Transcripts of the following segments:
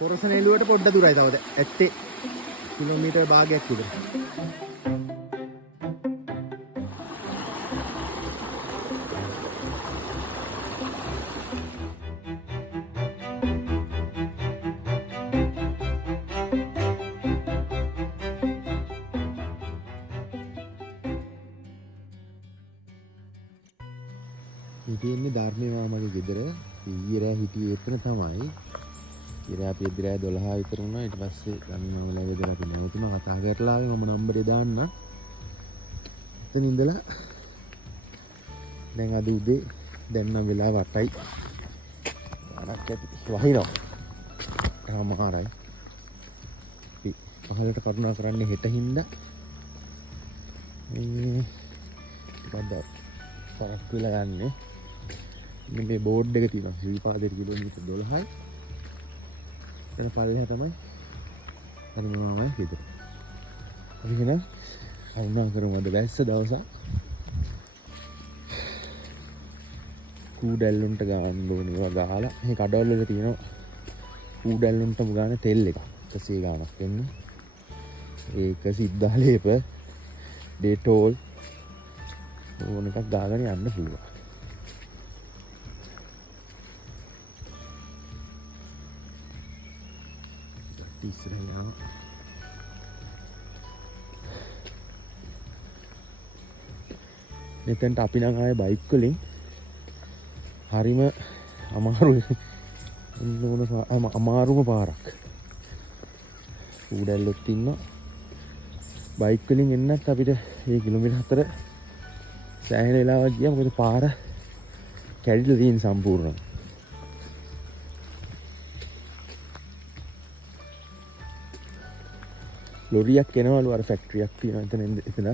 පොරසනෙලුවට පොඩ්ඩ දුරයි තවද ඇත්තේ කිලෝමීටර් භාගයක් විතර. හිටියන්නේ ධර්මයේ මාමගේ ගෙදර. ඊයේ රෑ හිටියේ එතන තමයි. ඊයේ අපි එදිරෑ 12 විතර වුණා. ඊට පස්සේ ධර්මයේ මාමලා ගෙදර අපි නැවතුණා කතා කරලා ආවේ. මම නම්බරේ දාන්න. එතන ඉඳලා දැන් අද උදේ දැන් නම් වෙලාව 8යි. අරක් ඇති වහිනවා. තාමාරයි. අපි පහලට කරුණා කරන්නේ හෙට හින්දා. මේ බඩ තරක් වෙලා යන්නේ. මේ බෝඩ් එක තියෙනවා ශ්‍රීපාදේ කිලෝමීටර් 12යි. එතන පල්ලෙහා තමයි හරිමමයි ගෙදර. අපි එහෙනම් කරුණා කරමු අද වැස්ස දවසක්. කූඩැල්ලුන්ට ගන්න ඕනේ ඒවා ගහලා. මේ කඩවල වල තියෙනවා කූඩැල්ලුන්ටම ගන්න තෙල් එක. 100 ගාණක් වෙන්නේ. ඒක සිද්ධාලේප ඩේටෝල් ඕන එකක් දාගෙන යන්න පුළුවන්. ඉස්සරහා මෙතෙන්ට අපි නම් ආයේ බයික් වලින් හරිම අමාරුයි. අමාරුම පාරක්. ඌඩැල්ලොත් ඉන්නවා. බයික් වලින් එන්නත් අපිට මේ කිලෝමීටර් 4 සෑහෙන වෙලාවක් ගියා. මොකද පාර කැඩිලා තියෙන සම්පූර්ණයෙන්. ලොරියක් එනවලු අර ෆැක්ටරියක් තියෙනවා එතන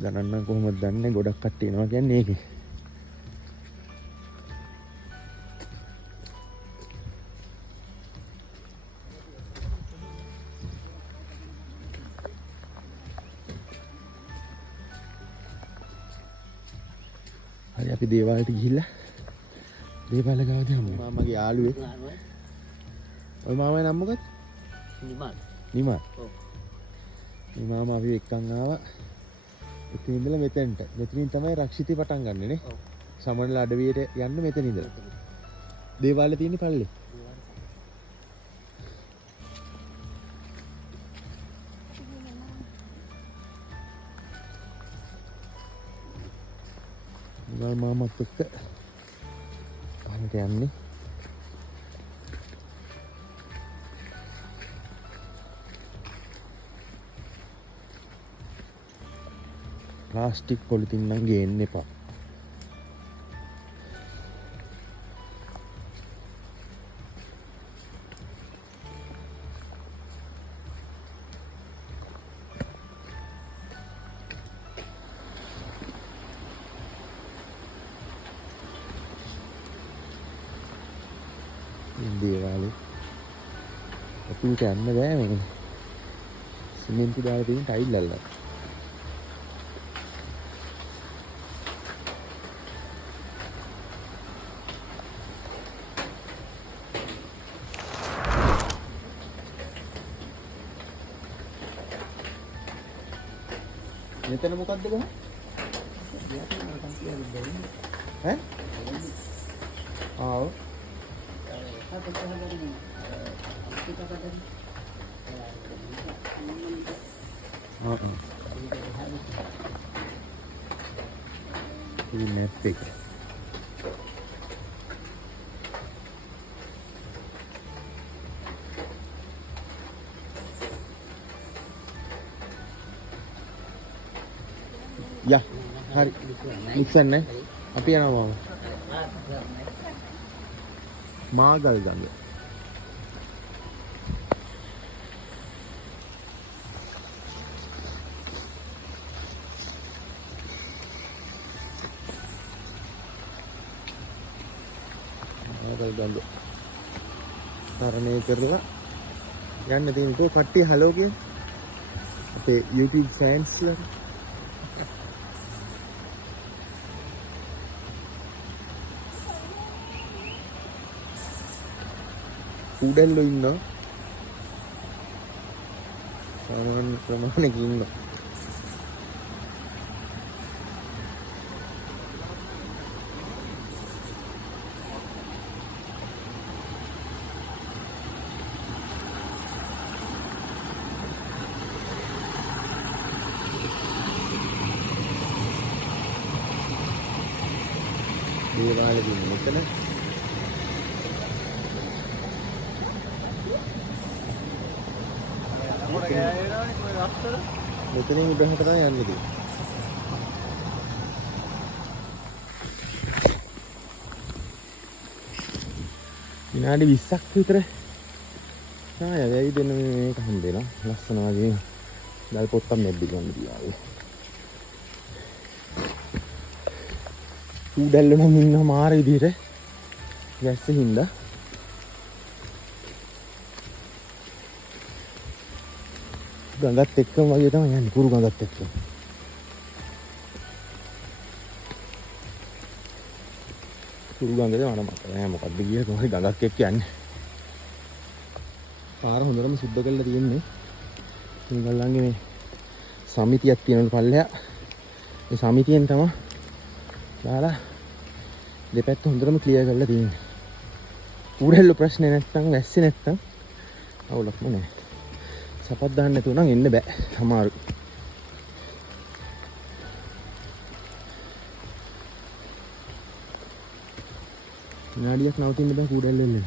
ගණන් නම් කොහොමද දන්නේ ගොඩක් කට්ටිය එනවා කියන්නේ ඒකේ. හරි අපි දේවාලට ගිහිල්ලා දේවාල ගාවද යමු. මාමගේ යාළුවෙක්. ඔය මාමගේ නම මොකක්ද? නිමල්. ඔව්. මේ මාමා අපි එක්කන් ආවා. එතන ඉඳලා මෙතෙන්ට. මෙතනින් තමයි රක්ෂිතේ පටන් ගන්නෙ නේ. ඔව්. සමනල අඩවියට යන්න මෙතන ඉඳලා. දේවාලේ තියෙන පල්ලේ. නිමල් මාමත් එක්ක අහන්නට යන්නේ. ප්ලාස්ටික් පොලිතින් නම් ගේන්න එපා. දේවාලේ අපිට යන්න බෑ මේ සිමෙන්ති දාලා තියෙන ටයිල් අල්ලලා. මෙතන මොකද්ද කොහොම? ඈ? ආව්. ini map එක. Ya, hari Nixon නේ. අපි යනවා මාගල් ගඟ. මාගල් ගඟ. තරණය කරලා යන්න තියෙන කෝ කට්ටිය හලෝ කියන. අපේ YouTube fans ලා කූඩැල්ලෝ ඉන්නවා. සාමාන්‍ය ප්‍රමාණයක ඉන්නවා. දේවාලෙ මෙතන මෙතනින් ඉබ්‍රහට තමයි යන්නේ තියෙන්නේ. විනාඩි 20ක් විතර නාය වෙයි දෙන්න මේක හම්බෙලා ලස්සන වගේ දල් පොත්තක් මෙද්දි ගන්න දියාවේ. ඌඩැල්ල නම් ඉන්න මාර විදිහට ගැස්ස හින්දා ගඟත් එක්කම වගේ තමයි යන්නේ කුරු ගඟත් එක්ක. කුරු ගඟද මම මතක නෑ මොකද්ද කියලා කොහේ ගඟක් එක්ක යන්නේ. පාර හොඳටම සුද්ධ කරලා තියෙන්නේ. මේගොල්ලන්ගේ මේ සමිතියක් තියෙනවලු පල්ලෙහා. ඒ සමිතියෙන් තමයි දාලා දෙපැත්ත හොඳටම ක්ලියර් කරලා තියෙන්නේ. ඌඩැල්ල ප්‍රශ්නේ නැත්තම් වැස්සේ නැත්තම් අවුලක්ම නෑ. සපත් දාන්න නැතුව නම් එන්න බෑ. අමාරු. විනාඩියක් නවතින්න බෑ කූඩැල්ල එල්ලේ.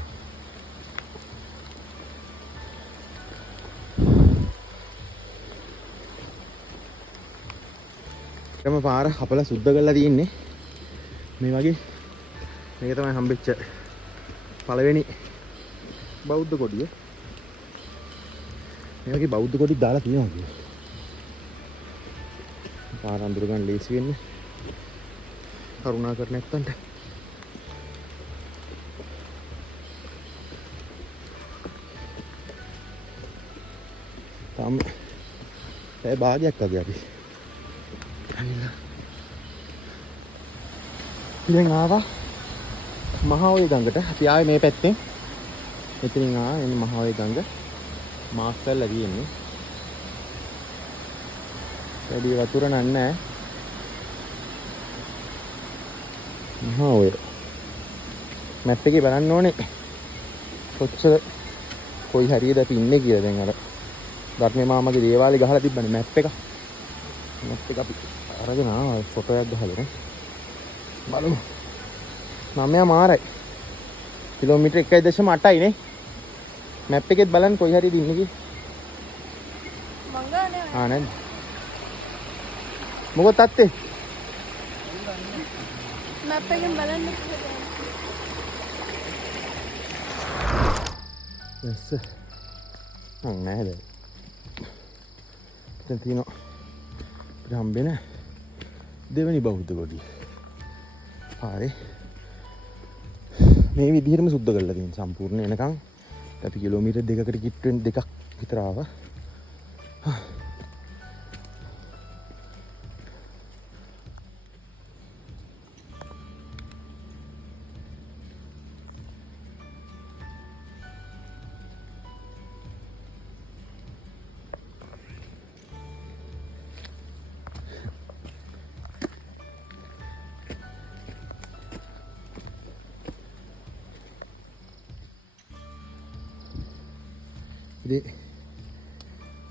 එකම පාර හපලා සුද්ධ කරලා තියෙන්නේ. මේ වගේ මේක තමයි හම්බෙච්ච පළවෙනි බෞද්ධ කොඩිය. මේ වගේ බෞද්ධ කොටි දාලා තියෙනවා කියන්නේ. පාර අඳුර ගන්න ලේසි වෙන්නේ. කරුණා කර නැත්තන්ට. තාම ඒ භාගයක් වගේ අපි. දැන් ආවා මහාවය ගඟට. අපි ආවේ මේ පැත්තෙන්. මෙතනින් ආවා එන්නේ මහාවය ගඟ. මාස් කරලා තියෙන්නේ. වැඩි වතුර නෑ. මහාවය. මැප් එකේ බලන්න ඕනේ. කොච්චර කොයි හරියද අපි ඉන්නේ කියලා දැන් අර ධර්මේ මාමගේ දේවාලේ ගහලා තිබ්බනේ මැප් එක. මැප් එක අපි අරගෙන ආවා ෆොටෝ එකක් ගහලා බලමු. 9 මාරයි. කිලෝමීටර් 1.8යි නේ. මැප් එකෙත් බලන්න කොයි හරියද ඉන්නේ කියලා. මංගානේ. ආ නේද? මොකද තාත්තේ? මැප් එකෙන් බලන්න. එස්ස. නෑ. දැන් තියෙනවා. හම්බෙන දෙවෙනි බෞද්ධ කොටිය. හරි. මේ විදිහටම සුද්ධ කරලා තියෙන සම්පූර්ණ එනකන් අපි කිලෝමීටර් 2කට කිට්ටුවෙන් 2ක් විතර ආවා.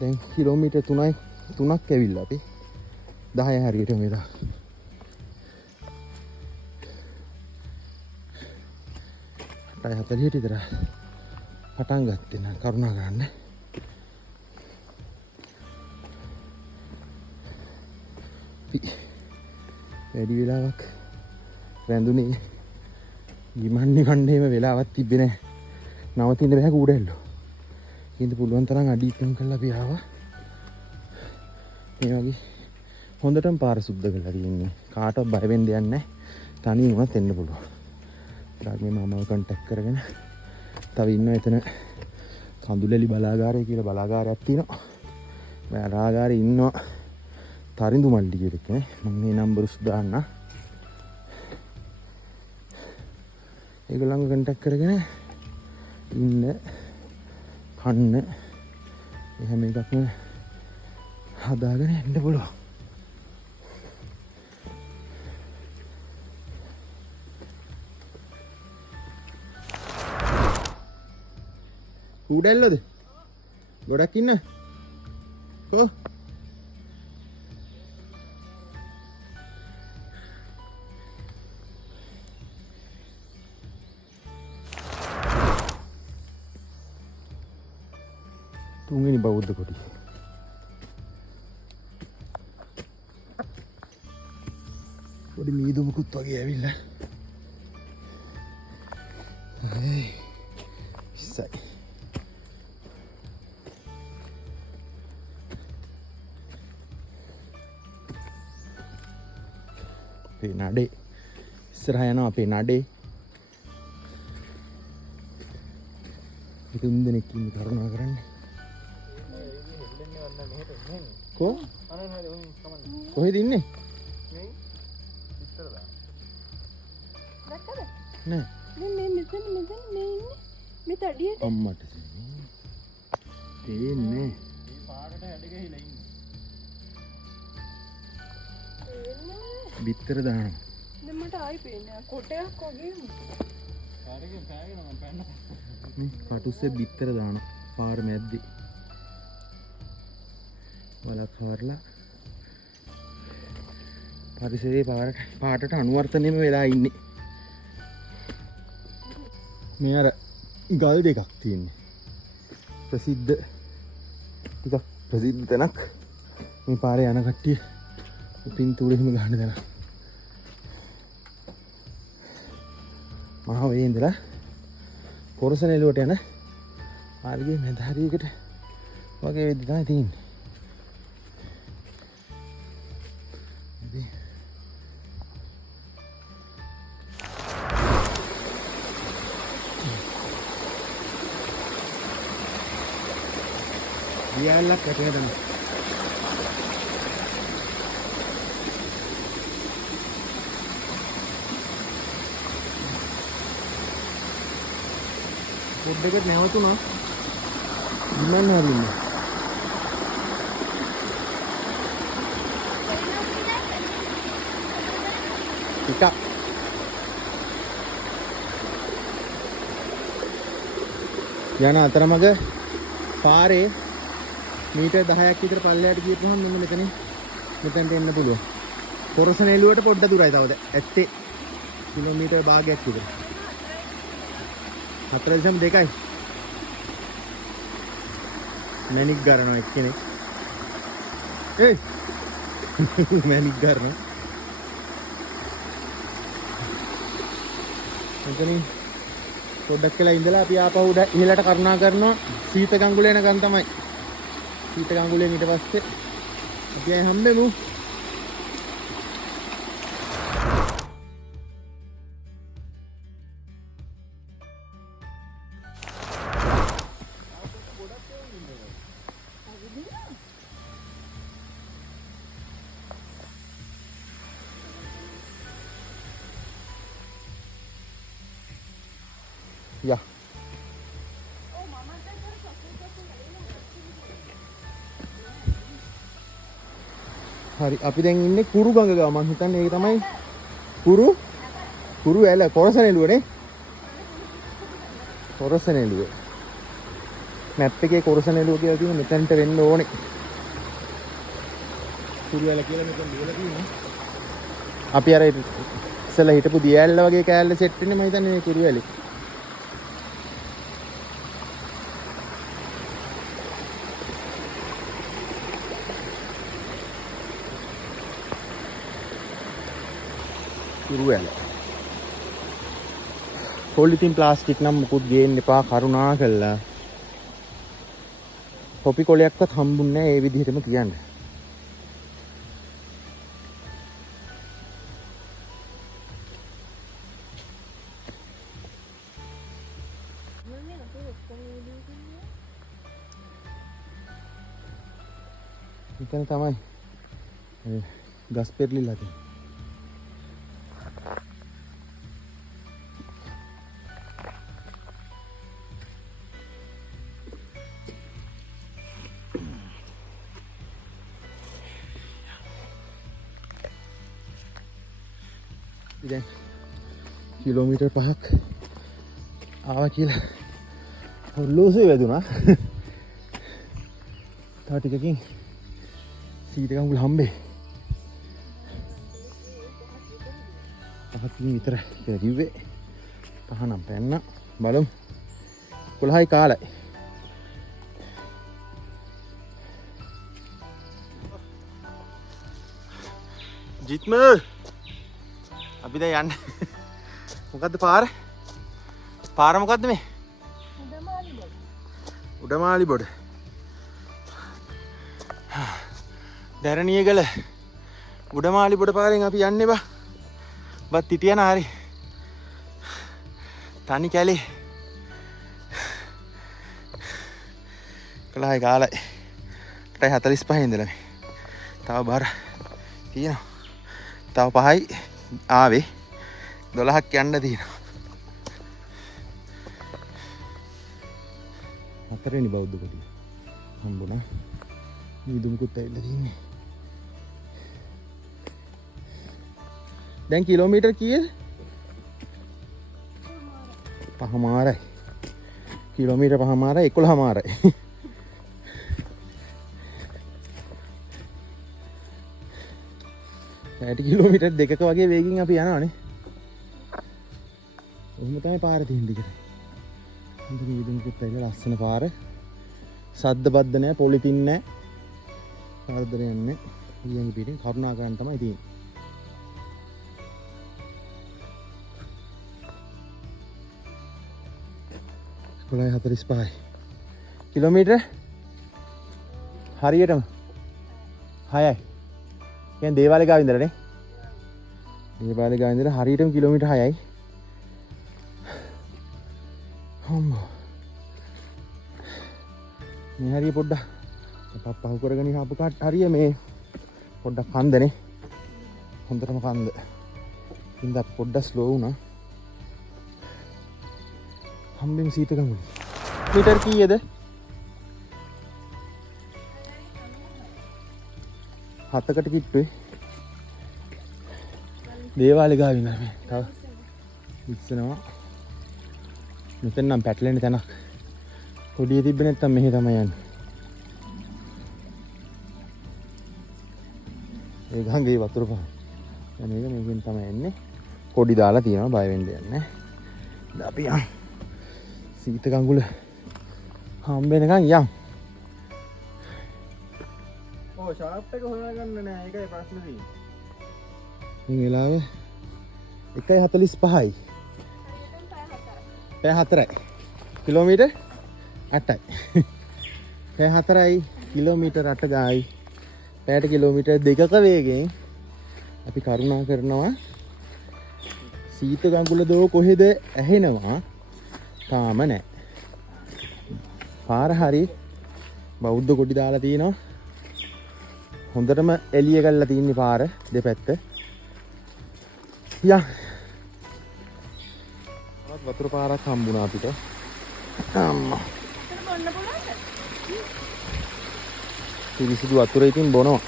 දැන් කිලෝමීටර් 3ක් ඇවිල්ලා අපි 10 හරියට මෙතන. ටයි 40 විතර පටන් ගත්තේ නම් කරුණා ගන්න. වැඩි වෙලාවක් රැඳුනේ ගිමන්නේ කණ්ඩේම වෙලාවක් තිබ්බේ නැහැ. නවතින්න බෑ කූඩැල්ලෝ. ඉතින් පුළුවන් තරම් අඩියම් කරලා අපි ආවා. මේ වගේ හොඳටම පාර සුද්ධ කරලා තියෙන්නේ. කාටවත් බය වෙන්න දෙයක් නැහැ. තනියෙන් උනත් එන්න පුළුවන්. ධර්මයේ මාමව කන්ටැක්ට් කරගෙන තව ඉන්න එතන කඳුලැලි බලාගාරය කියලා බලාගාරයක් තියෙනවා. බලාගාරේ ඉන්නවා තරිඳු මල්ලි කියලා කෙනෙක්. මම මේ නම්බරස් දාන්න. ඒගොල්ලන්ව කන්ටැක්ට් කරගෙන ඉන්න කන්න එහෙම එකක්ම හදාගෙන එන්න පුළුවන්. උඩැල්ලද ගොඩක් ඉන්න කො තුන්වෙනි බෞද්ධ කොටි පොඩි මීදුමකුත් වගේ ඇවිල්ලා ඉස්සයි අපේ නඩේ ඉස්සරහ යනවා අපේ නඩේ තුන් දෙනෙක් ඉන්න කරුණා කරන්නේ කො කොහෙද ඉන්නේ නෑ අම්මට තේන්නේ බිත්තර දානවා. දැන් මට ආයි පේන්නේ කොටයක් වගේ. කාර්යයෙන් පෑගෙන මම පැන්න. මේ කටුස්සේ බිත්තර දානවා පාර මැද්දේ. වලක් හවරලා පරිසරයේ පාටට අනුවර්තනයම වෙලා ඉන්නේ. මේ අර ගල් දෙකක් තියෙන්නේ. ප්‍රසිද්ධ ටිකක් ප්‍රසිද්ධ තැනක්. මේ පාරේ යන කට්ටිය පින්තූරෙ හිම ගහන්න දෙනවා. මහ වේ ඉඳලා කොරසනෙලුවට යන මාර්ගයේ මැද හරියකට වගේ වෙද්දි තමයි තියෙන්නේ. දියාලක් කටේ දාන්න. පොඩ්ඩකට නැවතුණා. ඉන්නන්න හරින්නේ. ටිකක්. යන අතරමඟ පාරේ මීටර් 10ක් විතර පල්ලෙහාට ගියපුවම මෙන්න මෙතනට එන්න පුළුවන්. කොරසනෙලුවට පොඩ්ඩ දුරයි තවද. ඇත්තේ කිලෝමීටර් භාගයක් විතර. 4.2යි. මැනික් ගන්නවා එක්කෙනෙක්. ඒ මැනික් ගන්නවා. එතනින් පොඩ්ඩක් වෙලා ඉඳලා අපි ආපහු ඉහළට කරුණා කරනවා සීත ගඟුල යනකන් තමයි. සීත ගඟුලෙන් ඊට පස්සේ අපි ආයෙ හම්බෙමු. යා හරි අපි දැන් ඉන්නේ කුරු ගඟ ගාව. මං හිතන්නේ ඒක තමයි කුරු ඇල කොරසනෙලුවනේ. කොරසනෙලුව මැප් එකේ කොරසනෙලුව කියලා තියෙන මෙතනට වෙන්න ඕනේ. කුරු ඇල කියලා මෙතන ලියලා තියෙනවා. අපි අර ඉස්සෙල්ලා හිටපු දියඇල්ල වගේ කෑල්ල සෙට් වෙන්නේ මම හිතන්නේ මේ කුරු ඇලේ. කුරුවැල පොලිතින් ප්ලාස්ටික් නම් මුකුත් ගේන්න එපා කරුණා කළා. කොපි කොලයක්වත් හම්බුන්නේ නැහැ ඒ විදිහටම තියන්න. මෙතන තමයි ගස් පෙරලිලා තියෙන්නේ. දැන් කිලෝමීටර් 5ක් ආවා කියලා ඔල්ලෝසේ වැදුනා. තව ටිකකින් සීත කඟුල හම්බේ. 5කින් විතර කියලා කිව්වේ. 5 නම් පැන්න බලමු. 11යි කාලයි. ජිත්ම අපි දැන් යන්නේ. මොකද්ද පාර? පාර මොකද්ද මේ? උඩමාලිබොඩ. දැරණියගල උඩමාලිබොඩ පාරෙන් අපි යන්නේ බා. බත් හිටියන හරි. තනි කැලේ. 11යි කාලයි. 8:45 ඉඳලා මේ. තව බර තියෙනවා. තව 5යි ආවේ. 12ක් යන්න තියෙනවා. හතරෙනි බෞද්ධ කොටිය හම්බුණා. නීදුමුකුත් ඇවිල්ලා තියෙන්නේ. දැන් කිලෝමීටර් කීයද? 5මාරයි. කිලෝමීටර් 5මාරයි 11මාරයි. පැයට කිලෝමීටර් 2ක වගේ වේගින් අපි යනවානේ. එහෙම තමයි පාර තියෙන්නේ දිගට. හොඳ නීදුමුකුත් ඇවිල්ලා ලස්සන පාර. සද්ද බද්ද නැහැ, පොලිතින් නැහැ. කාර්දරයක් නැහැ. ඊයන්ගේ පිටින් කරුණාකරන් තමයි තියෙන්නේ. කොළයි 45යි. කිලෝමීටර හරියටම 6යි. කියන්නේ දේවාලේ ගාව ඉඳලා නේ. දේවාලේ ගාව ඉඳලා හරියටම කිලෝමීටර 6යි. අම්මා. මේ හරිය පොඩ්ඩක් පහු කරගෙන ආපු කාට හරිය මේ පොඩ්ඩක් කන්දනේ. හොඳටම කන්ද. ඉතින් පොඩ්ඩක් ස්ලෝ වුණා. හම්බෙන් සීත ගඟුල. මීටර් කීයද? 7කට කිට්ටුයි. දේවාලේ ගාව ඉඳලා මේ තව ඉස්සනවා. මෙතන නම් පැටලෙන තැනක්. කොඩිය තිබ්බ නැත්තම් මෙහෙ තමයි යන්නේ. ඒ ගඟේ වතුර පහ. දැන් මේක මේකෙන් තමයි එන්නේ. කොඩි දාලා තියෙනවා බය වෙන්න යන්නේ. දැන් අපි යන්. සීත ගඟුල හම්බෙනකන් යන්. ඔව් ෂාප් එක හොයාගන්න නෑ ඒකයි ප්‍රශ්නේ තියෙන්නේ. මේ වෙලාවේ 1:45යි. පැය 4යි. කිලෝමීටර් 8යි. පැය 4යි කිලෝමීටර් 8 ගායි. පැයට කිලෝමීටර් 2ක වේගෙන් අපි කරුණා කරනවා. සීත ගඟුල දෝ කොහෙද ඇහෙනවා තාම නැහැ. පාර හරි බෞද්ධ කොටි දාලා තිනවා. හොඳටම එළිය ගල්ලා තින්නේ පාර දෙපැත්ත. යා වතුර පාරක් හම්බුණා අපිට. අම්මා. පිරිසිදු වතුර ඉතින් බොනවා.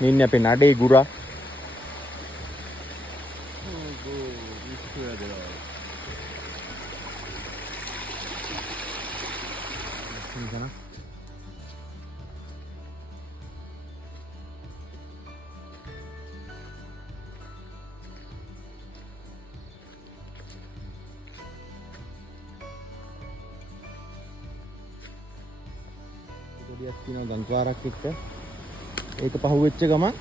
නින්න අපේ නඩේ ගුරා. තියෙනවා ගංගාරක් එක්ක. ඒක පහුවෙච්ච ගමන්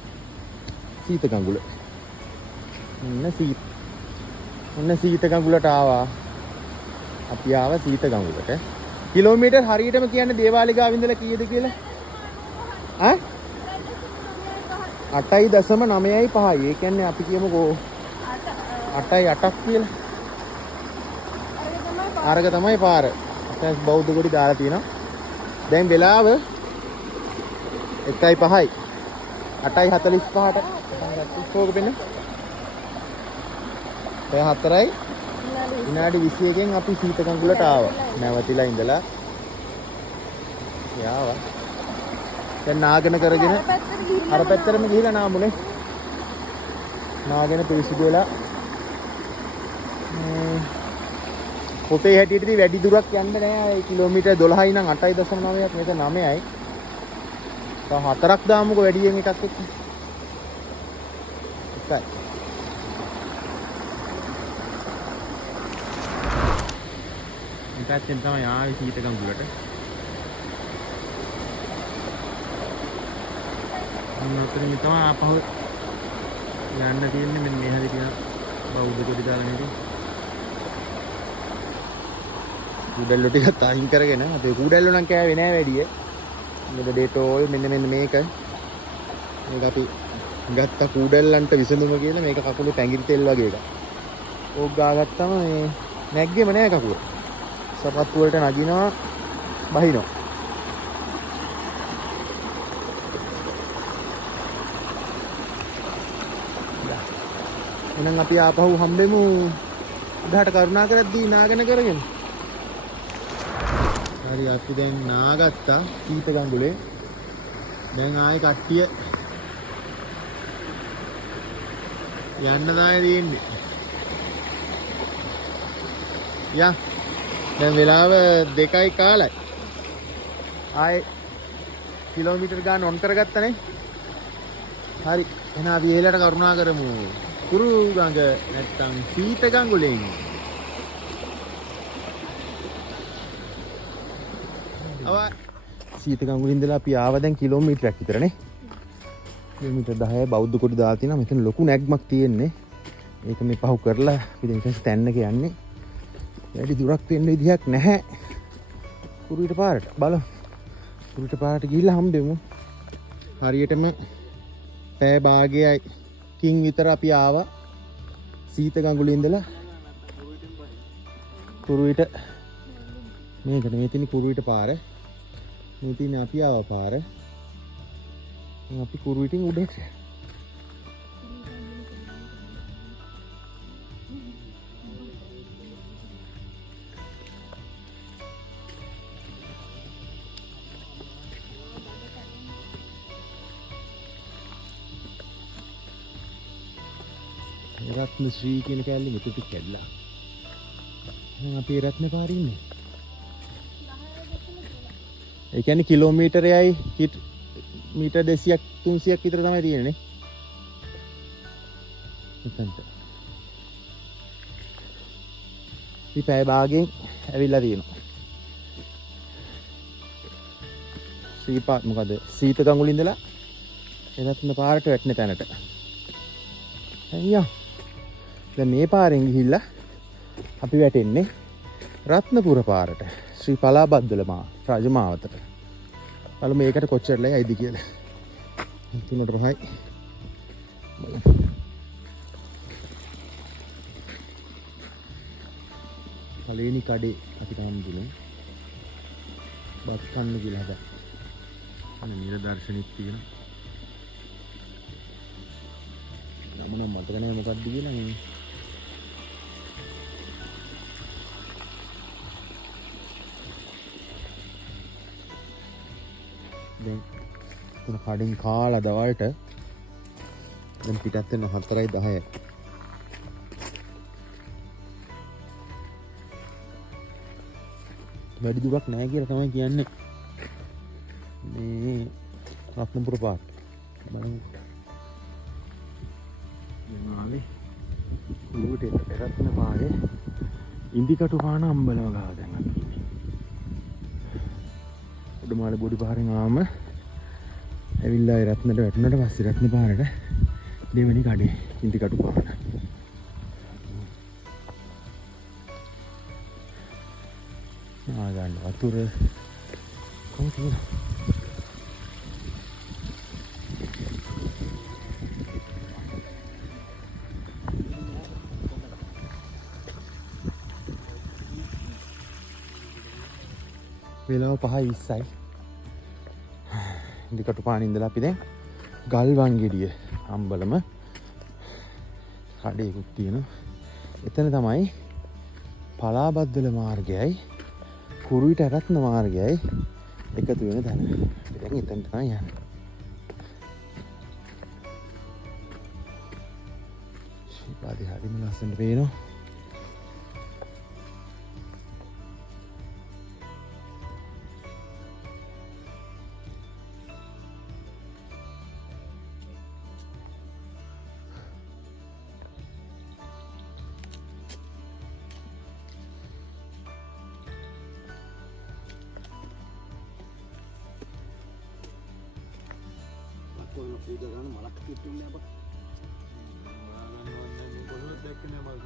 සීත ගඟුල. ඔන්න සීත ගඟුලට ආවා. අපි ආවා සීත ගඟුලට. කිලෝමීටර් හරියටම කියන්නේ දේවාලේ ගාව ඉඳලා කීයද කියලා? ඈ 8.9.5යි. ඒ කියන්නේ අපි කියමුකෝ 8.8ක් කියලා. අරක තමයි පාර. දැන් බෞද්ධ කොටි දාලා තියෙනවා. දැන් වෙලාව 1:05යි. 8:45ට කෝක වෙන. පැය 4යි විනාඩි 21කින් අපි සීත ගඟුලට ආවා. නැවතිලා ඉඳලා යාවා. දැන් නාගෙන කරගෙන අර පැත්තටම ගිහිලා නාමුනේ. නාගෙන පිරිසිදු වෙලා පොතේ හැටියටදී වැඩි දුරක් යන්න නෑ. කිලෝමීටර් 12යි නම් 8.9ක් මේක 9යි. තව 4ක් දාමුකෝ වැඩියෙන් එකක් එක්ක. එකයි. මේ පැත්තෙන් තමයි ආවේ සීත ගඟුලට. අන්නතරින් තමයි ආපහු යන්න තියෙන්නේ. මෙන්න මේ හැටි තියෙන බෞද්ධ කොටි දාලා නේද? කුඩල්ලෝ ටිකත් අයින් කරගෙන අපේ කුඩල්ලෝ නම් කෑවේ නෑ වැඩිය. මෙන්න ඩේටෝල් මෙන්න මේක. මේක අපි ගත්ත කුඩල්ලන්ට විසඳුම කියලා මේක කකුලේ පැංගිරි තෙල් වගේ එකක්. ඕක ගාගත්තම මේ නැග්ගෙම නෑ කකුල. සපත්තු වලට නගිනවා බහිනවා. එහෙනම් අපි ආපහු හම්බෙමු උඩහට කරුණාකරද්දී නාගෙන කරගෙන. හරි අපි දැන් නාගත්තා සීත ගඟුලේ. දැන් ආයේ කට්ටිය යන්න තමයි තියෙන්නේ. යා දැන් වෙලාව 2යි කාලයි. ආයේ කිලෝමීටර් ගාන ඔන් කරගත්තනේ. හරි එහෙනම් අපි එහෙලට කරුණා කරමු. කුරු ගඟ නැත්තම් සීත ගඟුලේ ඉන්නේ. සීත ගඟුලින් ඉඳලා අපි ආව දැන් කිලෝමීටරයක් විතරනේ. කිලෝමීටර් 10යි බෞද්ධ කොටි දාලා තියෙනවා. මෙතන ලොකු නැග්මක් තියෙන්නේ. ඒක මේ පහු කරලා අපි දැන් ඉතින් තැන්නක යන්නේ. වැඩි දුරක් වෙන්න විදිහක් නැහැ. කුරුවිට පාරට බලමු. කුරුවිට පාරට ගිහිල්ලා හම්බෙමු. හරියටම පැය භාගයයි කින් විතර අපි ආවා සීත ගඟුලින් ඉඳලා කුරුවිට මේකට මේ තියෙන කුරුවිට පාර. මේ තියෙන අපි ආව පාර. අපි කුරුවිටින් උඩට. රත්න ශ්‍රී කියන කැලේ මෙතෙක් කැඩලා. අපි රත්න පාරේ ඉන්නේ. ඒ කියන්නේ කිලෝමීටරයයි මීටර් 200ක් 300ක් විතර තමයි තියෙන්නේ නේ. මෙතනට. අපි පැය භාගයෙන් ඇවිල්ලා තියෙනවා. ශ්‍රීපාත් මොකද සීත ගඟුලින් ඉඳලා එරත්න පාරට වැටෙන තැනට. අයියා. දැන් මේ පාරෙන් ගිහිල්ලා අපි වැටෙන්නේ රත්නපුර පාරට. ශ්‍රී පලාබද්දල රාජමාවතට. බලමු මේකට කොච්චරලා යයිද කියලා. 3:05යි. පළවෙනි කඩේ අපි තාම දුන්නේ. බත් කන්න කියලා හදා. අනේ නිරදර්ශනික් තියෙනවා. නම මතක නැහැ මොකක්ද කියලා මේ. දැන් තුන කඩින් කාලා දවල්ට දැන් පිටත් වෙන 4:10යි. වැඩි දුරක් නැහැ කියලා තමයි කියන්නේ. මේ රත්නපුර පාට. බලමු. යනාවේ කුරුවිට රත්න පාරේ ඉන්දිකටු පාන අම්බලව ගාව දැන් අපි ඉන්නේ. උඩමාල බොඩි පාරෙන් ආවම ඇවිල්ලා ඒ රත්නට වැටුණාට පස්සේ රත්න පාරට දෙවෙනි කඩේ ඉන්දිකටු පාන. ගන්න වතුර කොහොමද වෙලාව 5:20යි. ඉන්දිකටු පානින් ඉඳලා අපි දැන් ගල්වන්ගෙඩිය අම්බලම කඩේකුත් තියෙනවා. එතන තමයි පලාබද්දල මාර්ගයයි කුරුවිට රත්න මාර්ගයයි එකතු වෙන තැන. දැන් එතන තමයි යන්නේ. ශීපාදී හරිම ලස්සනට පේනවා. පූජා කරන මලක් කිට්ටුන්නේ අප. කොහොමද දැක්කනේ මල්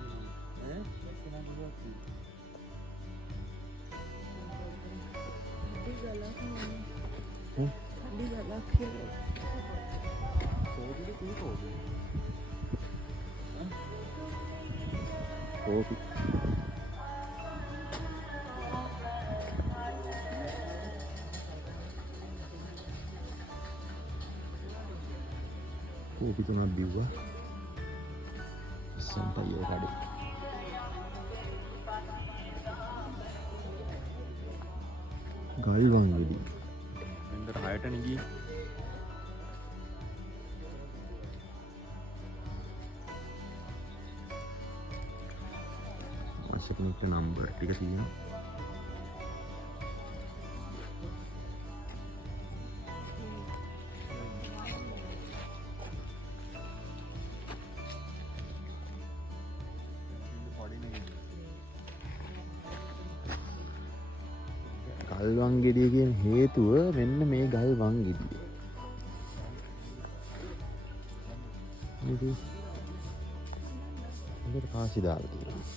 ඈ දැක්කනේ මොකක්ද? Kopi. Kopi තුනක් බිව්වා. සම්පයෝ කඩේ. ගල්වන් වෙඩි. මෙන්දර 6ටනේ ගියේ. WhatsApp නම්බර් ටික තියෙනවා. ගල්වන් ගෙඩිය කියන හේතුව මෙන්න මේ ගල්වන් ගෙඩිය. මේක කාසි දාලා තියෙනවා.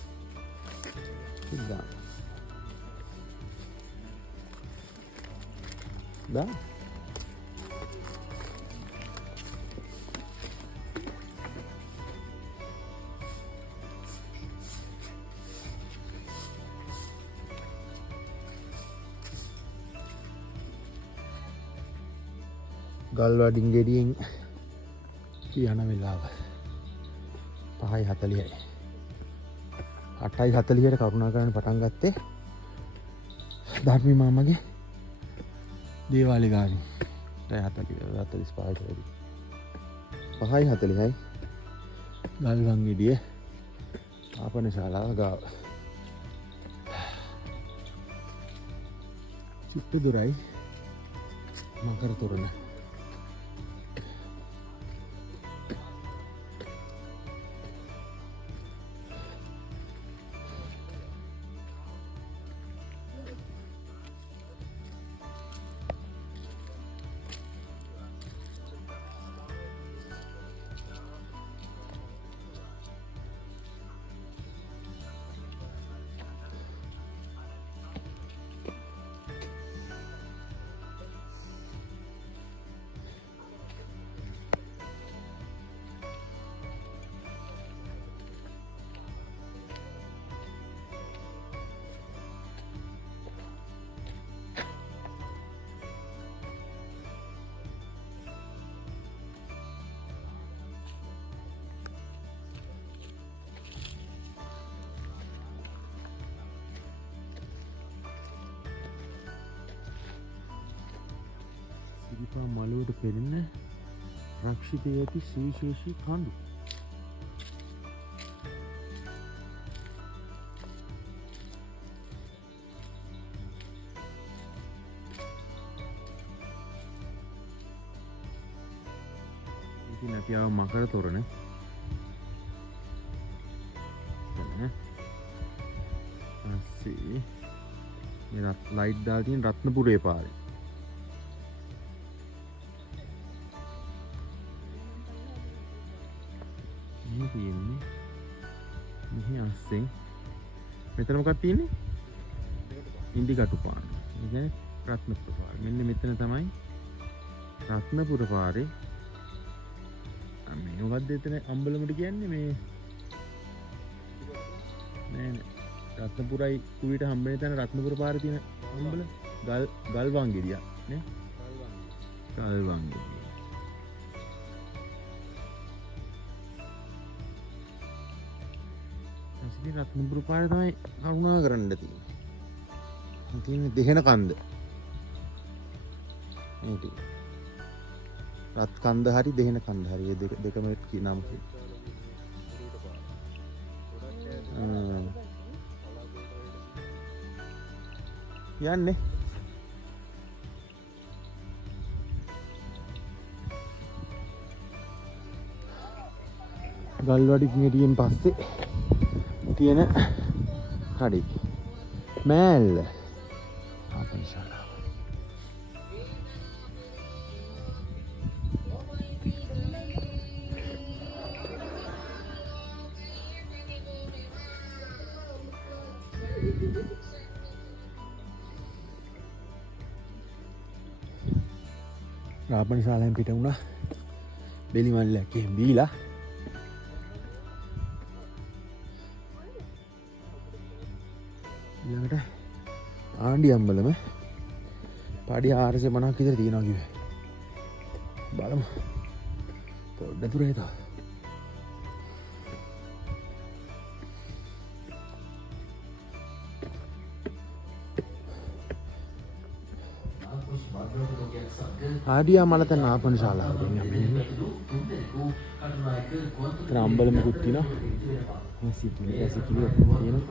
दा ගල්වඩින් ගෙඩියෙන් කියන වෙලාව 5:40යි 8:40ට කරුණාකරන් පටන් ගත්තේ ධර්මී මාමගේ දේවාලේ ගානේ 8:45ට 5:40යි ගල්වන් ගෙඩිය ආපන ශාලාව ගාව චුට්ට දුරයි මකර තොරණ සිරිපා මළුවට පෙනෙන රක්ෂිතයේ ඇති සුවිශේෂී කඳු. ඉතින් අපි ආව මකර තොරණ. අස්සේ මේ ලයිට් දාලා තියෙන රත්නපුරේ පාරේ. තියෙන්නේ මෙහි අස්සෙන් මෙතන මොකක්ද තියෙන්නේ ඉන්දිකටු පාන. ඒ කියන්නේ රත්නපුර පාර. මෙන්න මෙතන තමයි රත්නපුර පාරේ. මේ මොකද්ද එතන අම්බලමට කියන්නේ මේ නෑ නෑ රත්නපුරයි කුවිට හම්බෙන තැන රත්නපුර පාරේ තියෙන අම්බල ගල්වන් ගෙඩිය නේ ගල්වන් ගෙඩිය. රත්නපුර පාරේ තමයි කරුණා කරන්න තියෙන්නේ. තියෙන්නේ දෙහෙන කන්ද. මේ ටික. රත් කන්ද හරි දෙහෙන කන්ද හරි ඒ දෙකම නම් යන්නේ ගල්වඩි මිටියෙන් පස්සේ තියෙන කඩේ මෑල්ල ආපනිශාලා රාපනිශාලාවෙන් පිට වුණා බෙලි මල්ලක් එහෙම බීලා ඊළඟට ආණ්ඩි අම්බලම පාඩි 400 50ක් විතර තියෙනවා කිව්වේ. බලමු. පොඩ්ඩක් දුර හිතා. ආඩියා මලතන ආපනශාලාව කියන්නේ අම්බලමකුත් තියෙනවා. සිතිලි තියෙනවා.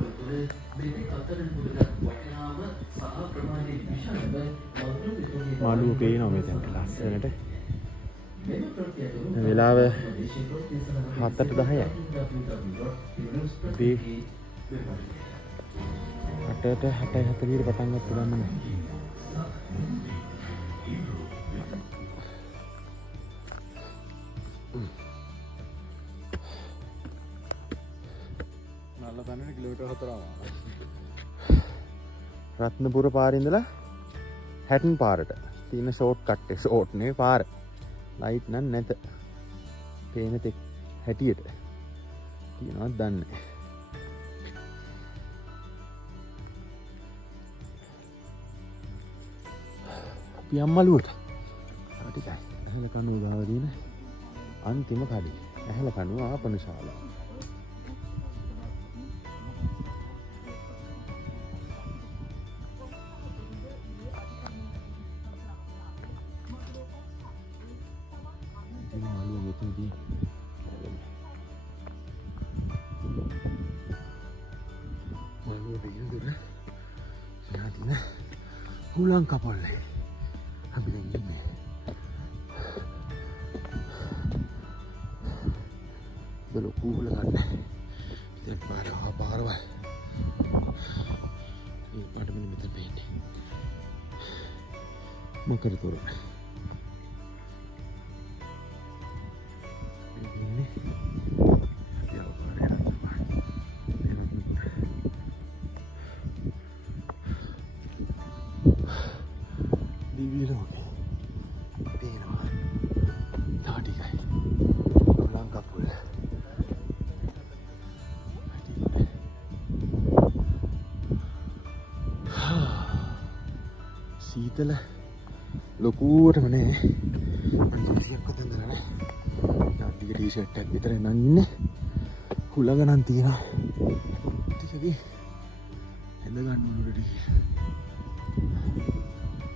මාළුව පේනවා මෙතනට ලස්සනට. වෙලාව 7:10යි. අපි 8:40ට පටන් ගත්තා ගමන් නල්ලතන්නට කිලෝමීටර් 4 රත්නපුර පාරේ ඉඳලා හැටන් පාරට තියෙන ෂෝට් කට් එක ෂෝට් නේ පාර ලයිට් නම් නැත පේන තෙක් හැටියට තියනවද දන්නේ අපි අම්මලුවට අර ටිකයි ඇහැල කණුව ගාව තියෙන අන්තිම කඩේ ඇහැල කණුව ආපනශාලාව හුලං කපල්ලේ අපි දැන් ඉන්නේ බලු හුල ගන්න ඉතින් පාරවල් මේ පාට මෙතන පේන්නේ මොකද තොරණ සීතල ලොකුවටම නෑ අන්තිමට කොතනද නෑ ටික ටී-ෂර්ට් එකක් විතර නම් ඉන්නේ හුලඟ නම් තියෙනවා ටිකදී ඇඳ ගන්න ඕනට ටික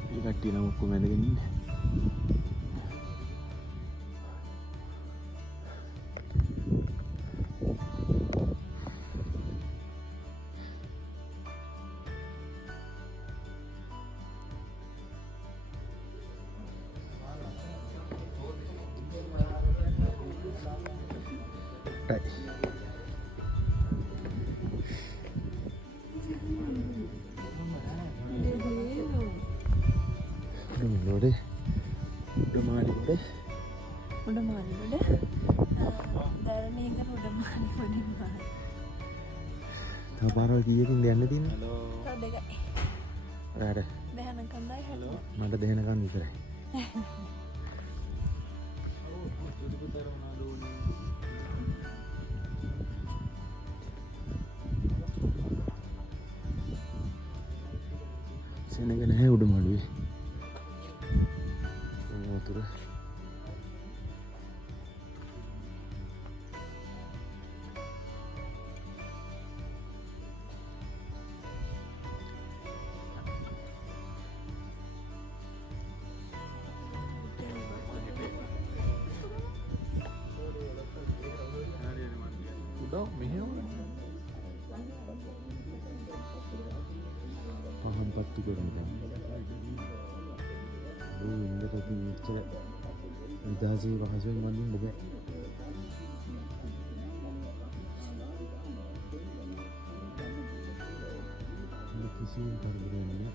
මේ කට්ටිය නම් ඔක්කොම ඇඳගෙන ඉන්නේ පාරවල් කීයකින්ද යන්න තියෙන්නේ? හලෝ. තව දෙකයි. රාර. දෙහනකම් කන්දයි හලෝ. මට දෙහනකම් විතරයි. සෙනග නැහැ උඩ මළුවේ. වතුර. පහන් පත්තු කරන දැන්. ඉන්නට ඉච්චර නිදහසේ වහසෙන් වඳින්න බෑ. කිසිම කරදරයක් නෑ.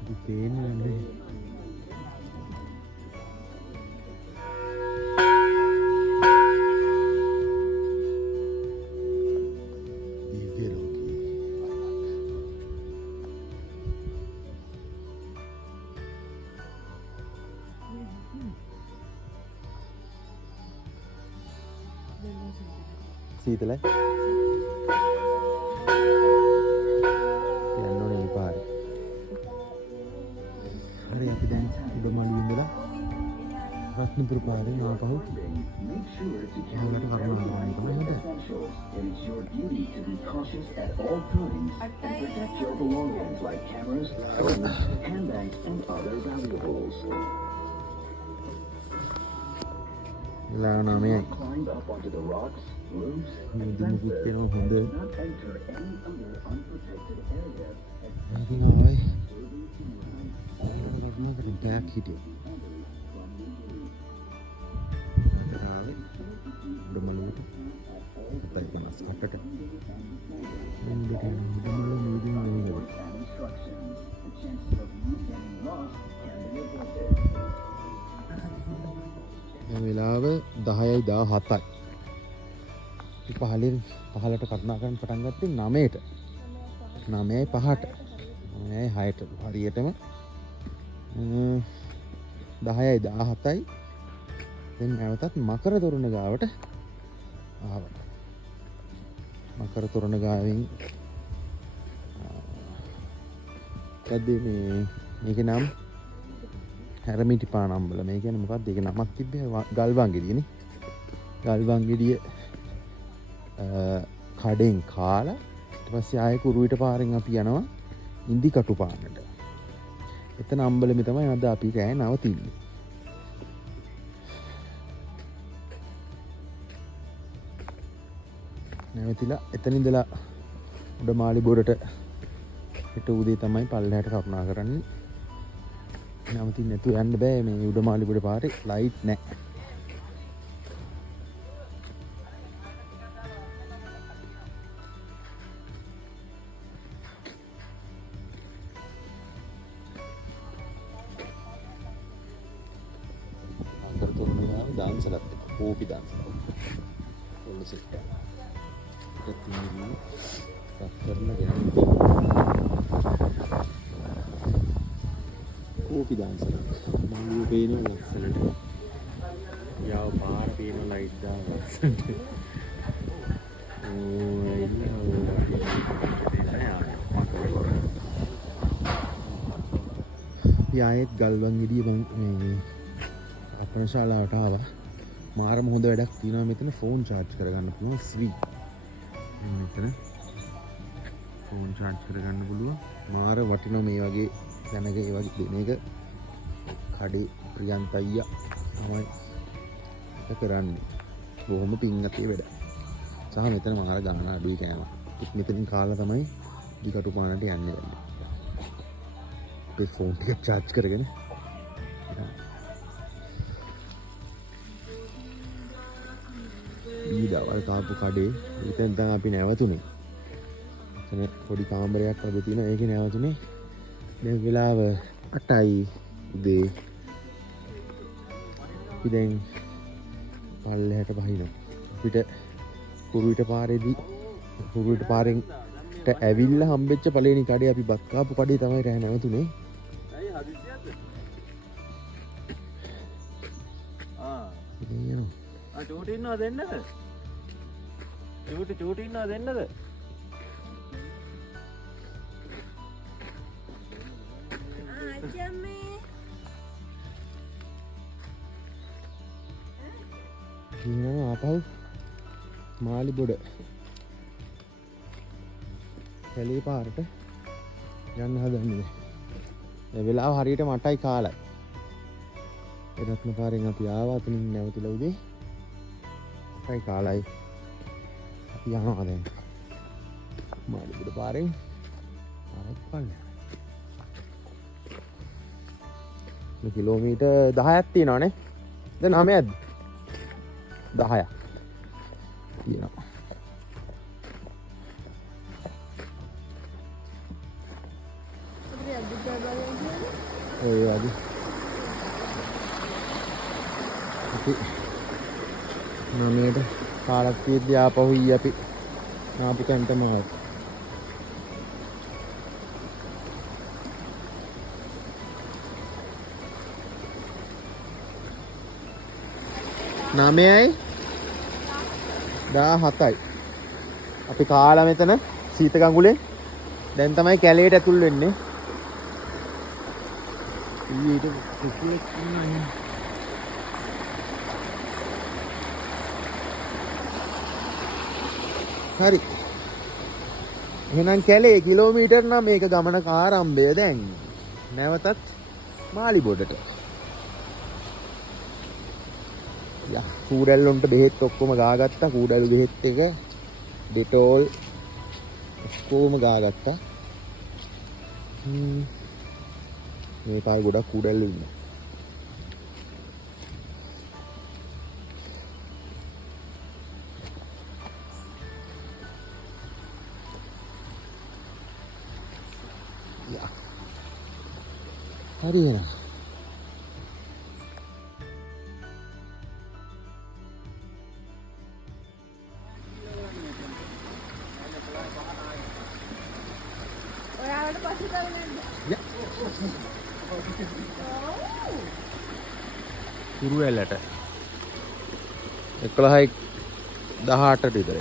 itu pena deh. සීතලයි. යන්න ඕනේ මේ පාරේ. හරි අපි දැන් උඩමළුවේ ඉඳලා රත්නපුර පාරේ ආපහු යහලට කරුණාකරන්න තමයි හොඳ. It's your duty to be cautious at all times and protect your belongings like cameras, phones, handbags, and other valuables. Climb up onto the rocks, roofs, and and fences. do not enter any other unprotected area. වෙලාව 10:17යි. පහලට කරුණා කරන්න පටන් ගත්තේ 9ට. 9:05ට. 9:06ට හරියටම 10:17යි. දැන් නැවතත් මකර තොරණ ගාවට ආවා. මකර තොරණ ගාවෙන් මේකේ නම හැරමිටිපානම්බල. මේ කියන්නේ මොකක්ද? ඒක නමක් තිබ්බේ ගල්වංගෙඩියනේ. ගල්වංගෙඩිය කඩෙන් කාලා ඊට පස්සේ ආයෙ කුරුවිට පාරෙන් අපි යනවා ඉන්දි කටුපානට. එතන අම්බලමේ තමයි අද අපි රැය නවතින්නේ. නැවතිලා එතන ඉඳලා උඩමාලි බොරට හිට උදේ තමයි පල්ලෙහාට කරුණා කරන්නේ. නවතින්න නැතුව යන්න බෑ. මේ උඩමාලි බොඩ පාරේ ලයිට් නැහැ. අnder තුරුණා ඩාන්සලත් කෝපි ඩාන්ස්. ඔන්න සෙට් එක. ඒක තියෙන්නේ රත්තරන් ගෑනුත් කෝපි ඩාන්සර්. මම පේන ලස්සනට. යාව පාර පේන ලයිට් දාලා ලස්සනට. ආයෙත් ගල්වංගෙඩිය මේ අපේ ශාලාවට ආවා. මාරම හොඳ වැඩක් තියෙනවා මෙතන. ෆෝන් charge කරගන්න පුළුවන් ෆ්‍රී. මෙතන ෆෝන් charge කරගන්න පුළුවන්. මාර වටිනවා මේ වගේ දැනග ඒ වගේ දෙන එක. කඩේ ප්‍රියන්ත අයියා තමයි ඒක කරන්නේ. බොහොම පිංගතේ වැඩ. සහ මෙතන මාර ගාන අඩුයි කෑම. මෙතනින් කාලා තමයි දිකටු පානට යන්නේ දැන්. අපේ ෆෝන් ටික charge කරගෙන ඊදවල් තාපු කඩේ ඉතින් දැන් අපි නැවතුනේ. එතන පොඩි කාමරයක් වගේ තියෙනවා. ඒකේ නැවතුනේ. දැන් වෙලාව 8යි උදේ. අපි දැන් පල්ලෙහාට බහිනවා. අපිට කුරුවිට පාරේදී කුරුවිට පාරෙන් ඇවිල්ලා හම්බෙච්ච පළවෙනි කඩේ අපි බත් කාපු කඩේ තමයි රැ නැවතුනේ. ඇයි හදිසියද? ඉතින් යනවා. චූටි ඉන්නව දෙන්නද? චූටි ඉන්නව දෙන්නද? කියනවා ආපහු මාලි බොඩ කැලේ පාරට යන්න හදන්නේ. ඒ වෙලාව හරියට 8යි කාලයි. ඒ රත්න පාරෙන් අපි ආවා අතනින් නැවතිලා උදේ 8යි කාලයි. අපි යනවා දැන්. මාළිගොඩ පාරෙන් ආයෙත් පල්ලෙහාට. මේ කිලෝමීටර් 10ක් තියෙනවානේ. දැන් 9ක්ද? 10ක් තියෙනවා. ඔය වගේ. අපි 9ට කාලක් තියෙද්දි ආපහු ඊ අපි ආපු තැනටම ආවා. නමයයි 17යි. අපි කාලා මෙතන සීත ගඟුලෙන් දැන් තමයි කැලේට ඇතුල් වෙන්නේ. ඊට කුකුලෙක් ඉන්නවා. හරි. එහෙනම් කැලේ කිලෝමීටර් නම් මේක ගමනක ආරම්භය දැන්. නැවතත් මාලිබොඩට. යා කූඩැල්ලොන්ට බෙහෙත් ඔක්කොම ගාගත්තා. කූඩැලු බෙහෙත් එක ඩෙටෝල් ඔක්කොම ගාගත්තා. මේ පාර ගොඩක් කූඩැල්ලු ඉන්නවා. යා හරි එහෙනම් ඔයාලට පස්සේ කරන්නේ කුරුවැල්ලට 11යි 18ට විතර.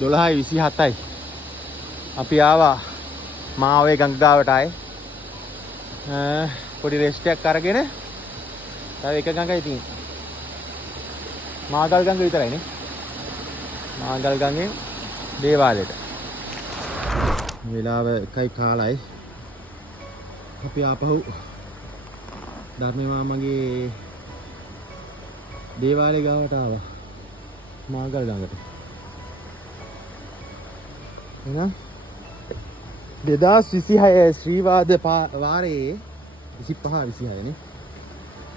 දොළහයි 27යි අපි ආවා මාවේ ගංගාවට ආයේ පොඩි රෙස්ට් එකක් අරගෙන තව එක ගඟයි තියෙන්නේ. මාගල් ගඟ විතරයි නේ. මාගල් ගඟෙන් දේවාලෙට. වෙලාව 1යි කාලයි. අපි ආපහු ධර්මේ මාමගේ දේවාලේ ගාවට ආවා. මාගල් ගඟට. එහෙනම් 2026 ශ්‍රීවාද වාරයේ 25 26 නේ.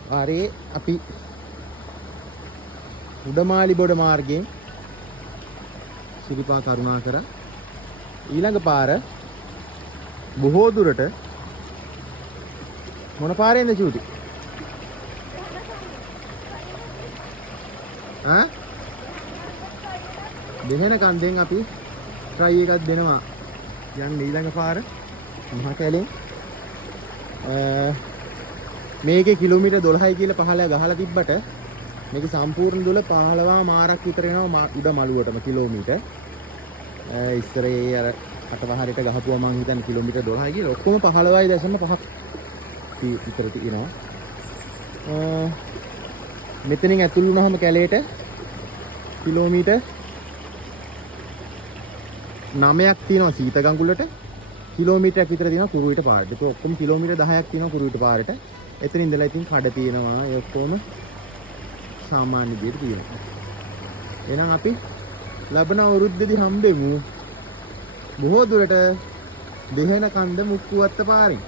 වාරයේ අපි උඩමාලිබොඩ මාර්ගයෙන් සිරිපා කරුණාකර ඊළඟ පාර බොහෝ දුරට මොන පාරෙන්ද චූටි? ඈ? දෙහෙන කන්දෙන් අපි try එකක් දෙනවා. යන්න ඊළඟ පාර මහා කැලෙන් මේකේ කිලෝමීටර් 12යි කියලා පහළ ගහලා තිබ්බට මේක සම්පූර්ණ දුර 15 මාරක් විතර එනවා උඩ මළුවටම කිලෝමීටර්. ඉස්සරේ අර අටවහරට ගහපුවා මං හිතන්නේ කිලෝමීටර් 12යි කියලා. ඔක්කොම 15.5ක් විතර තියෙනවා. මෙතනින් ඇතුල් වුණාම කැලේට කිලෝමීටර් 9ක් තියෙනවා සීත ගඟුලට. කිලෝමීටරයක් විතර තියෙනවා කුරුවිට පාරට. ඒක ඔක්කොම කිලෝමීටර් 10ක් තියෙනවා කුරුවිට පාරට. එතන ඉඳලා ඉතින් කඩ තියෙනවා. ඒ ඔක්කොම සාමාන්‍ය විදිහට තියෙනවා. එහෙනම් අපි ලබන අවුරුද්දේදී හම්බෙමු බොහෝ දුරට දෙහෙන කන්ද මුක්කුවත්ත පාරෙන්.